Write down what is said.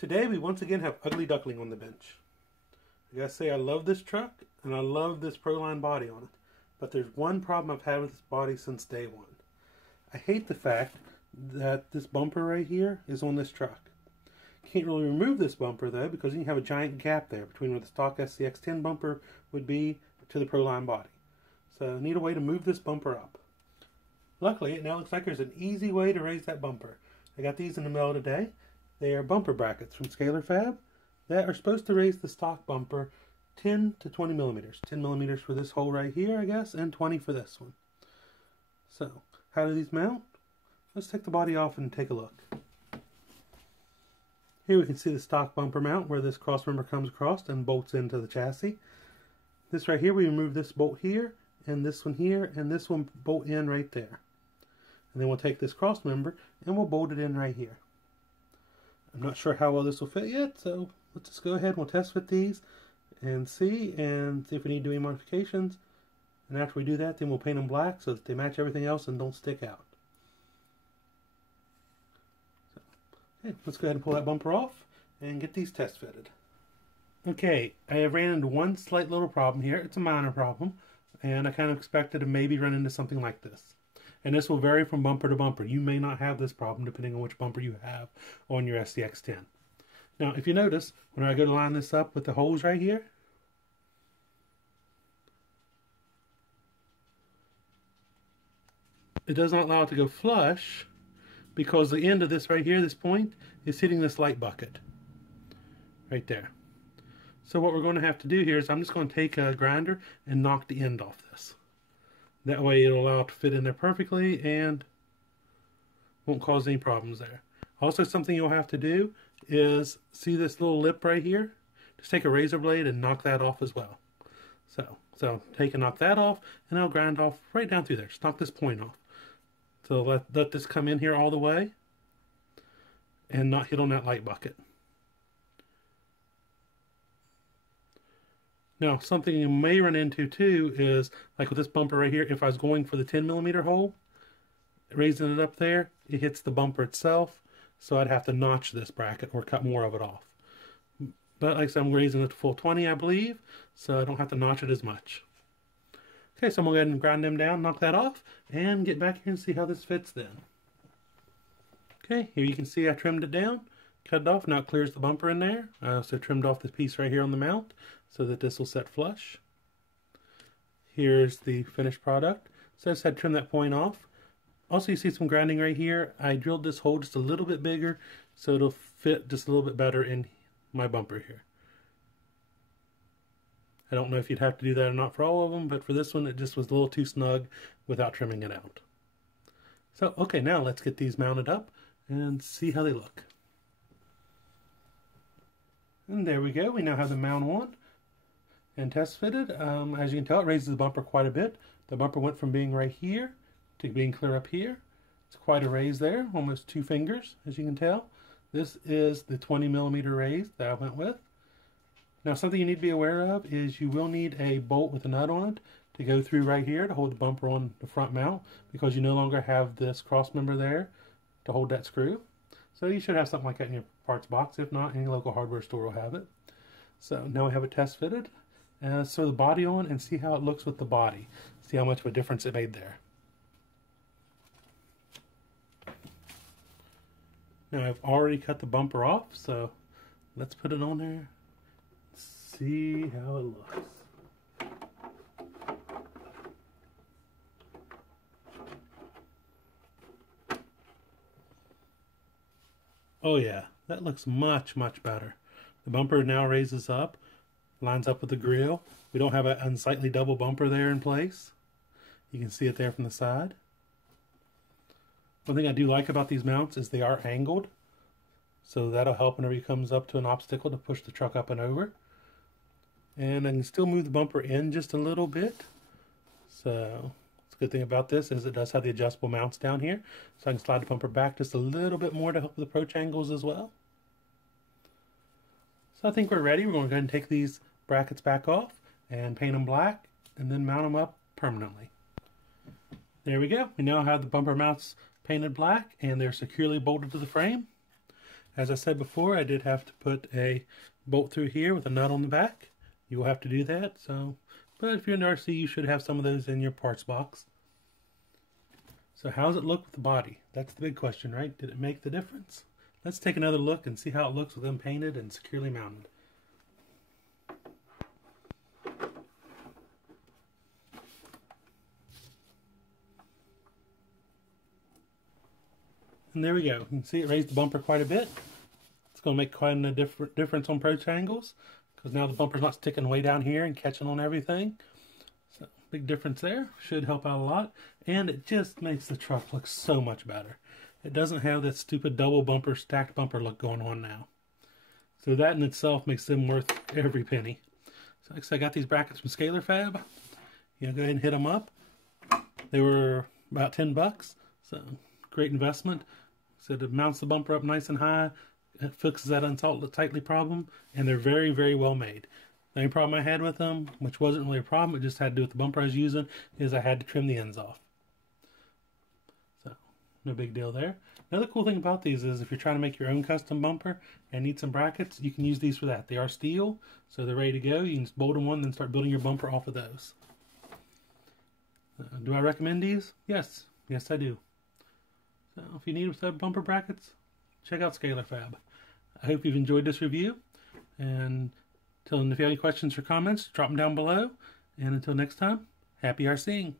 Today we once again have Ugly Duckling on the bench. I gotta say I love this truck and I love this Proline body on it. But there's one problem I've had with this body since day one. I hate the fact that this bumper right here is on this truck. Can't really remove this bumper though because you have a giant gap there between where the stock SCX10 bumper would be to the Proline body. So I need a way to move this bumper up. Luckily it now looks like there's an easy way to raise that bumper. I got these in the mail today. They are bumper brackets from Scaler Fab that are supposed to raise the stock bumper 10 to 20 millimeters. 10 millimeters for this hole right here, I guess, and 20 for this one. So, how do these mount? Let's take the body off and take a look. Here we can see the stock bumper mount where this cross member comes across and bolts into the chassis. This right here, we remove this bolt here, and this one here, and this one bolt in right there. And then we'll take this cross member and we'll bolt it in right here. I'm not sure how well this will fit yet, so let's just go ahead and we'll test fit these and see if we need to do any modifications. And after we do that, then we'll paint them black so that they match everything else and don't stick out. So, okay, let's go ahead and pull that bumper off and get these test fitted. Okay, I have ran into one slight little problem here. It's a minor problem, and I kind of expected to maybe run into something like this. And this will vary from bumper to bumper. You may not have this problem depending on which bumper you have on your SCX10. Now, if you notice, when I go to line this up with the holes right here, it does not allow it to go flush because the end of this right here, this point, is hitting this light bucket right there. So what we're going to have to do here is I'm just going to take a grinder and knock the end off this. That way it'll allow it to fit in there perfectly and won't cause any problems there. Also, something you'll have to do is see this little lip right here. Just take a razor blade and knock that off as well. So take and knock that off, and I'll grind off right down through there. Just knock this point off. So let this come in here all the way and not hit on that light bucket. Now, something you may run into too is, like with this bumper right here, if I was going for the 10 millimeter hole, raising it up there, it hits the bumper itself, so I'd have to notch this bracket or cut more of it off. But like I said, I'm raising it to full 20, I believe, so I don't have to notch it as much. Okay, so I'm going to go ahead and grind them down, knock that off, and get back here and see how this fits then. Okay, here you can see I trimmed it down, cut it off, now it clears the bumper in there. I also trimmed off this piece right here on the mount, so that this will set flush. Here's the finished product. So I just had to trim that point off. Also, you see some grinding right here. I drilled this hole just a little bit bigger so it'll fit just a little bit better in my bumper here. I don't know if you'd have to do that or not for all of them, but for this one it just was a little too snug without trimming it out. So, okay, now let's get these mounted up and see how they look. And there we go. We now have the mount on and test fitted. As you can tell, it raises the bumper quite a bit. The bumper went from being right here to being clear up here. It's quite a raise there, almost 2 fingers, as you can tell. This is the 20 millimeter raise that I went with. Now, something you need to be aware of is you will need a bolt with a nut on it to go through right here to hold the bumper on the front mount, because you no longer have this cross member there to hold that screw. So you should have something like that in your parts box. If not, any local hardware store will have it. So now we have it test fitted. So the body on and see how it looks with the body. See how much of a difference it made there. Now I've already cut the bumper off, so let's put it on there. See how it looks. Oh yeah, that looks much, much better. The bumper now raises up, lines up with the grill. We don't have an unsightly double bumper there in place. You can see it there from the side. One thing I do like about these mounts is they are angled, so that'll help whenever he comes up to an obstacle to push the truck up and over. And I can still move the bumper in just a little bit. So the good thing about this is it does have the adjustable mounts down here, so I can slide the bumper back just a little bit more to help with approach angles as well. So I think we're ready. We're going to go ahead and take these brackets back off and paint them black and then mount them up permanently. There we go. We now have the bumper mounts painted black and they're securely bolted to the frame. As I said before, I did have to put a bolt through here with a nut on the back. You will have to do that. But if you're in RC, you should have some of those in your parts box. So how does it look with the body? That's the big question, right? Did it make the difference? Let's take another look and see how it looks with them painted and securely mounted. And there we go. You can see it raised the bumper quite a bit. It's going to make quite a difference on approach angles, because now the bumper's not sticking way down here and catching on everything. So big difference there. Should help out a lot. And it just makes the truck look so much better. It doesn't have that stupid double bumper, stacked bumper look going on now. So that in itself makes them worth every penny. So like I said, I got these brackets from Scaler Fab. Go ahead and hit them up. They were about 10 bucks. So great investment. So it mounts the bumper up nice and high. It fixes that unsalted tightly problem. And they're very, very well made. The only problem I had with them, which wasn't really a problem, it just had to do with the bumper I was using, is I had to trim the ends off. So, no big deal there. Another cool thing about these is if you're trying to make your own custom bumper and need some brackets, you can use these for that. They are steel, so they're ready to go. You can just bolt them on and then start building your bumper off of those. Do I recommend these? Yes. Yes, I do. So, if you need bumper brackets, check out Scaler Fab. I hope you've enjoyed this review. And if you have any questions or comments, drop them down below. And until next time, happy RCing.